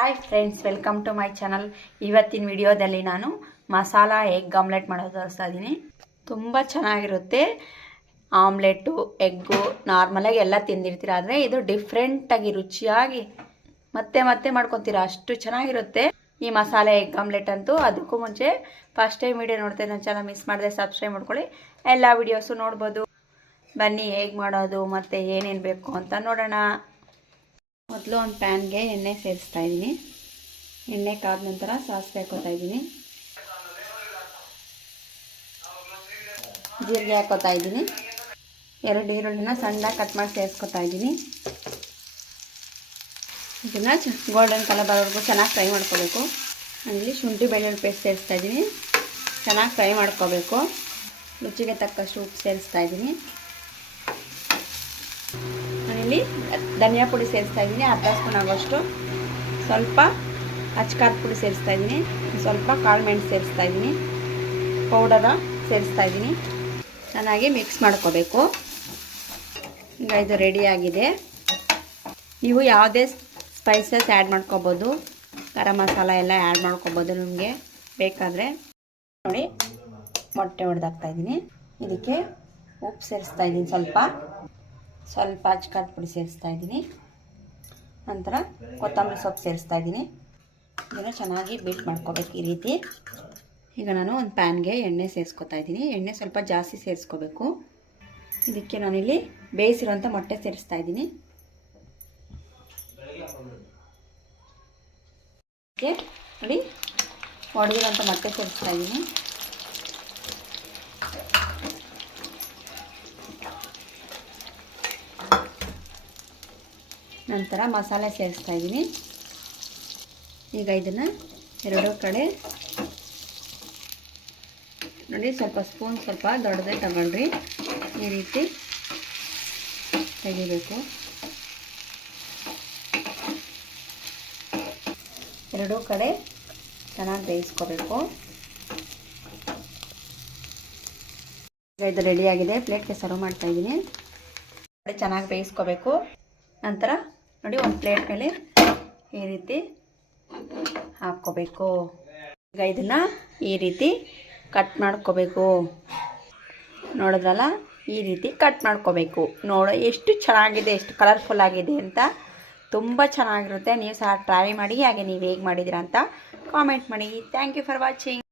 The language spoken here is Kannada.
Hi friends, welcome to my channel. ಇವತ್ತಿನ ವಿಡಿಯೋದಲ್ಲಿ ನಾನು ಮಸಾಲ ಎಗ್ ಆಮ್ಲೆಟ್ ಮಾಡೋದು ತೋರಿಸ್ತಾ ಇದ್ದೀನಿ. ತುಂಬ ಚೆನ್ನಾಗಿರುತ್ತೆ. ಆಮ್ಲೆಟ್ಟು, ಎಗ್ಗು ನಾರ್ಮಲಾಗಿ ಎಲ್ಲ ತಿಂದಿರ್ತೀರ, ಆದರೆ ಇದು ಡಿಫ್ರೆಂಟಾಗಿ ರುಚಿಯಾಗಿ ಮತ್ತೆ ಮತ್ತೆ ಮಾಡ್ಕೊತೀರ, ಅಷ್ಟು ಚೆನ್ನಾಗಿರುತ್ತೆ ಈ ಮಸಾಲೆ ಎಗ್ ಆಮ್ಲೆಟ್ ಅಂತೂ. ಅದಕ್ಕೂ ಮುಂಚೆ ಫಸ್ಟ್ ಟೈಮ್ ವಿಡಿಯೋ ನೋಡ್ತಾ ನನ್ನ ಚಾನಲ್ ಮಿಸ್ ಮಾಡಿದೆ ಸಬ್ಸ್ಕ್ರೈಬ್ ಮಾಡ್ಕೊಳ್ಳಿ, ಎಲ್ಲ ವಿಡಿಯೋಸು ನೋಡ್ಬೋದು. ಬನ್ನಿ ಹೇಗೆ ಮಾಡೋದು ಮತ್ತು ಏನೇನು ಬೇಕು ಅಂತ ನೋಡೋಣ. ಮೊದಲು ಒಂದು ಪ್ಯಾನ್ಗೆ ಎಣ್ಣೆ ಸೇರಿಸ್ತಾ ಇದ್ದೀನಿ. ಎಣ್ಣೆ ಕಾದ ನಂತರ ಸಾಸಿವೆ ಹಾಕೋತಾ ಇದ್ದೀನಿ, ಜೀರಿಗೆ ಹಾಕೋತಾ ಇದ್ದೀನಿ, 2 ಈರುಳ್ಳಿನ ಸಣ್ಣದಾಗಿ ಕಟ್ ಮಾಡಿ ಸೇರಿಸ್ಕೊತಾ ಇದ್ದೀನಿ. ಇದನ್ನು ಗೋಲ್ಡನ್ ಕಲರ್ ಬರೋವರೆಗೂ ಚೆನ್ನಾಗಿ ಫ್ರೈ ಮಾಡ್ಕೋಬೇಕು. ನಾನಿಲ್ಲಿ ಶುಂಠಿ ಬೆಳ್ಳುಳ್ಳಿ ಪೇಸ್ಟ್ ಸೇರಿಸ್ತಾ ಇದ್ದೀನಿ, ಚೆನ್ನಾಗಿ ಫ್ರೈ ಮಾಡ್ಕೋಬೇಕು. ರುಚಿಗೆ ತಕ್ಕಷ್ಟು ಉಪ್ಪು ಸೇರಿಸ್ತಾ ಇದ್ದೀನಿ. ನಾನಿಲ್ಲಿ ಧನಿಯಾ ಪುಡಿ ಸೇರಿಸ್ತಾ ಇದ್ದೀನಿ, ಅರ್ಧ ಸ್ಪೂನ್ ಆಗೋಷ್ಟು. ಸ್ವಲ್ಪ ಅಚ್ಕಾರದ ಪುಡಿ ಸೇರಿಸ್ತಾ ಇದ್ದೀನಿ, ಸ್ವಲ್ಪ ಕಾಳು ಮೆಣಸು ಸೇರಿಸ್ತಾ ಇದ್ದೀನಿ, ಪೌಡರ ಸೇರಿಸ್ತಾ ಇದ್ದೀನಿ. ಚೆನ್ನಾಗಿ ಮಿಕ್ಸ್ ಮಾಡ್ಕೋಬೇಕು. ಈಗ ಇದು ರೆಡಿಯಾಗಿದೆ. ನೀವು ಯಾವುದೇ ಸ್ಪೈಸಸ್ ಆ್ಯಡ್ ಮಾಡ್ಕೋಬೋದು, ಗರಂ ಮಸಾಲ ಎಲ್ಲ ಆ್ಯಡ್ ಮಾಡ್ಕೋಬೋದು ನಿಮಗೆ ಬೇಕಾದರೆ. ನೋಡಿ, ಮೊಟ್ಟೆ ಹೊಡೆದಾಕ್ತಾಯಿದ್ದೀನಿ. ಇದಕ್ಕೆ ಉಪ್ಪು ಸೇರಿಸ್ತಾ ಇದ್ದೀನಿ, ಸ್ವಲ್ಪ ಅಚ್ಕಾರದ ಪುಡಿ ಸೇರಿಸ್ತಾ ಇದ್ದೀನಿ. ನಂತರ ಕೊತ್ತಂಬರಿ ಸೊಪ್ಪು ಸೇರಿಸ್ತಾ ಇದ್ದೀನಿ. ಇದನ್ನು ಚೆನ್ನಾಗಿ ಬೀಟ್ ಮಾಡ್ಕೋಬೇಕು ಈ ರೀತಿ. ಈಗ ನಾನು ಒಂದು ಪ್ಯಾನ್ಗೆ ಎಣ್ಣೆ ಸೇರಿಸ್ಕೊತಾ ಇದ್ದೀನಿ. ಎಣ್ಣೆ ಸ್ವಲ್ಪ ಜಾಸ್ತಿ ಸೇರಿಸ್ಕೋಬೇಕು. ಇದಕ್ಕೆ ನಾನಿಲ್ಲಿ ಬೇಯಿಸಿರೋಂಥ ಮೊಟ್ಟೆ ಸೇರಿಸ್ತಾ ಇದ್ದೀನಿ. ನೋಡಿ, ಒಡೆದಿರೋಂಥ ಮೊಟ್ಟೆ ಸೇರಿಸ್ತಾ ಇದ್ದೀನಿ. ನಂತರ ಮಸಾಲೆ ಸೇರಿಸ್ತಾ ಇದ್ದೀನಿ. ಈಗ ಇದನ್ನು ಎರಡೂ ಕಡೆ ನೋಡಿ, ಸ್ಪೂನ್ ಸ್ವಲ್ಪ ದೊಡ್ಡದೇ ತಗೊಳ್ರಿ. ಈ ರೀತಿ ತೆಗಿಬೇಕು. ಎರಡೂ ಕಡೆ ಚೆನ್ನಾಗಿ ಬೇಯಿಸ್ಕೋಬೇಕು. ಈಗ ಇದು ರೆಡಿಯಾಗಿದೆ. ಪ್ಲೇಟ್ಗೆ ಸರ್ವ್ ಮಾಡ್ತಾ ಇದ್ದೀನಿ. ಚೆನ್ನಾಗಿ ಬೇಯಿಸ್ಕೋಬೇಕು. ನಂತರ ನೋಡಿ, ಒಂದು ಪ್ಲೇಟ್ ಮೇಲೆ ಈ ರೀತಿ ಹಾಕ್ಕೋಬೇಕು. ಈಗ ಇದನ್ನು ಈ ರೀತಿ ಕಟ್ ಮಾಡ್ಕೋಬೇಕು. ನೋಡಿದ್ರಲ್ಲ, ಈ ರೀತಿ ಕಟ್ ಮಾಡ್ಕೋಬೇಕು. ಎಷ್ಟು ಚೆನ್ನಾಗಿದೆ, ಎಷ್ಟು ಕಲರ್ಫುಲ್ ಆಗಿದೆ ಅಂತ. ತುಂಬ ಚೆನ್ನಾಗಿರುತ್ತೆ. ನೀವು ಸಹ ಟ್ರೈ ಮಾಡಿ, ಹಾಗೆ ನೀವು ಹೇಗೆ ಮಾಡಿದ್ದೀರಾ ಅಂತ ಕಾಮೆಂಟ್ ಮಾಡಿ. Thank you for watching.